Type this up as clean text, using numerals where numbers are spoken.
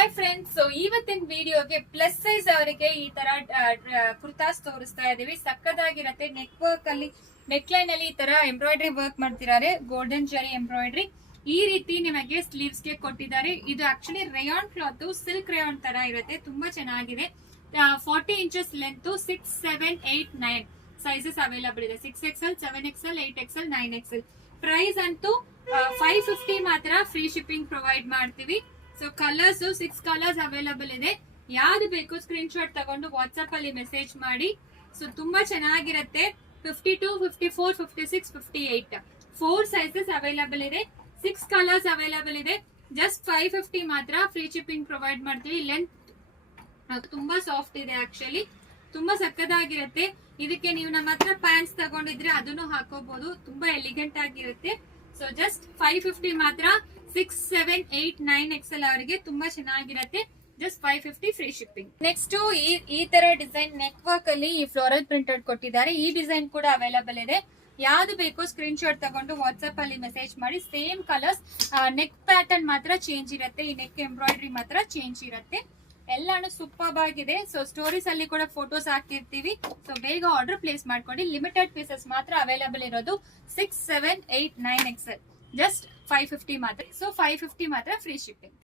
Hi friends, so ಇವತ್ತಿನ ವಿಡಿಯೋಗೆ plus size ಅವರಿಗೆ ಈ ತರ ಕುರ್ತಾಸ್ ತೋರಿಸ್ತಾ ಇದೀವಿ. ಸಕ್ಕದಾಗಿರತ್ತೆ. ನೆಕ್ ವರ್ಕ್ ಅಲ್ಲಿ ನೆಕ್ ಲೈನ್ ಅಲ್ಲಿ ಈ ತರ ಎಂಬ್ರಾಯ್ಡ್ರಿ ವರ್ಕ್ ಮಾಡ್ತಿದ್ದಾರೆ. ಗೋಲ್ಡನ್ ಜರಿ ಎಂಬ್ರಾಯ್ಡ್ರಿ ಈ ರೀತಿ ನಿಮಗೆ ಸ್ಲೀವ್ಸ್ ಗೆ ಕೊಟ್ಟಿದ್ದಾರೆ. ಇದು actually rayon cloth, silk rayon ತರ ಇರುತ್ತೆ. ತುಂಬಾ ಚೆನ್ನಾಗಿದೆ. 40 ಇಂಚಸ್ ಲೆಂತ್, 6, 7, 8, 9 ಸೈಜಸ್ ಅವೈಲಬಲ್ ಇದೆ. 6XL, 7XL, 8XL, 9XL. Price ಅಂತೂ 550 ಮಾತ್ರ. ಫ್ರೀ ಶಿಪ್ಪಿಂಗ್ ಪ್ರೊವೈಡ್ ಮಾಡ್ತೀವಿ. ಸೊ ಕಲರ್ಸ್ 6 ಕಲರ್ಸ್ ಅವೈಲಬಲ್ ಇದೆ. ಯಾವ್ದು ಬೇಕು ಸ್ಕ್ರೀನ್ ಶಾಟ್ ತಗೊಂಡು ವಾಟ್ಸ್ಆಪ್ ಅಲ್ಲಿ ಮೆಸೇಜ್ ಮಾಡಿ. ಸೊ ತುಂಬಾ ಚೆನ್ನಾಗಿರುತ್ತೆ. 52, 54, 56, 58 4 ಸೈಜಸ್ ಅವೈಲಬಲ್ ಇದೆ. 6 ಕಲರ್ಸ್ ಅವೈಲಬಲ್ ಇದೆ. ಜಸ್ಟ್ 550 ಮಾತ್ರ. ಫ್ರೀ ಶಿಪ್ಪಿಂಗ್ ಪ್ರೊವೈಡ್ ಮಾಡ್ತೀವಿ. ಲೆಂತ್ ತುಂಬಾ ಸಾಫ್ಟ್ ಇದೆ. ಆಕ್ಚುಲಿ ತುಂಬಾ ಸಕ್ಕದಾಗಿರುತ್ತೆ. ಇದಕ್ಕೆ ನೀವು ನಮ್ಮ ಹತ್ರ ಪ್ಯಾಂಟ್ಸ್ ತಗೊಂಡಿದ್ರೆ ಅದನ್ನು ಹಾಕೋಬಹುದು. ತುಂಬಾ ಎಲಿಗೆಂಟ್ ಆಗಿರುತ್ತೆ. ಸೊ ಜಸ್ಟ್ 550 ಮಾತ್ರ. 6, 7, 8, 9XL ಅವರಿಗೆ ತುಂಬಾ ಚೆನ್ನಾಗಿರುತ್ತೆ. Just 550 free shipping. ನೆಕ್ಸ್ಟ್ ಈ ತರ ಡಿಸೈನ್ ನೆಕ್ ವರ್ಕ್ ಅಲ್ಲಿ ಈ ಫ್ಲೋರಲ್ ಪ್ರಿಂಟೆಡ್ ಕೊಟ್ಟಿದ್ದಾರೆ. ಈ ಡಿಸೈನ್ ಕೂಡ ಅವೈಲಬಲ್ ಇದೆ. ಯಾವ್ದು ಬೇಕೋ ಸ್ಕ್ರೀನ್ ಶಾಟ್ ತಗೊಂಡು ವಾಟ್ಸ್ಆಪ್ ಅಲ್ಲಿ ಮೆಸೇಜ್ ಮಾಡಿ. ಸೇಮ್ ಕಲರ್ಸ್, ನೆಕ್ ಪ್ಯಾಟರ್ನ್ ಮಾತ್ರ ಚೇಂಜ್ ಇರುತ್ತೆ. ಈ ನೆಕ್ ಎಂಬ್ರಾಯ್ಡ್ರಿ ಮಾತ್ರ ಚೇಂಜ್ ಇರುತ್ತೆ. ಎಲ್ಲಾನು ಸೂಪರ್ ಆಗಿದೆ. ಸೊ ಸ್ಟೋರೀಸ್ ಅಲ್ಲಿ ಕೂಡ ಫೋಟೋಸ್ ಹಾಕಿರ್ತೀವಿ. ಸೊ ಬೇಗ ಆರ್ಡರ್ ಪ್ಲೇಸ್ ಮಾಡ್ಕೊಳ್ಳಿ. ಲಿಮಿಟೆಡ್ ಪೀಸಸ್ ಮಾತ್ರ ಅವೈಲಬಲ್ ಇರೋದು. 6, 7, 8, 9XL. ಜಸ್ಟ್ 550 ಮಾತ್ರ. ಸೊ 550 ಮಾತ್ರ ಫ್ರೀ ಶಿಪ್ಪಿಂಗ್.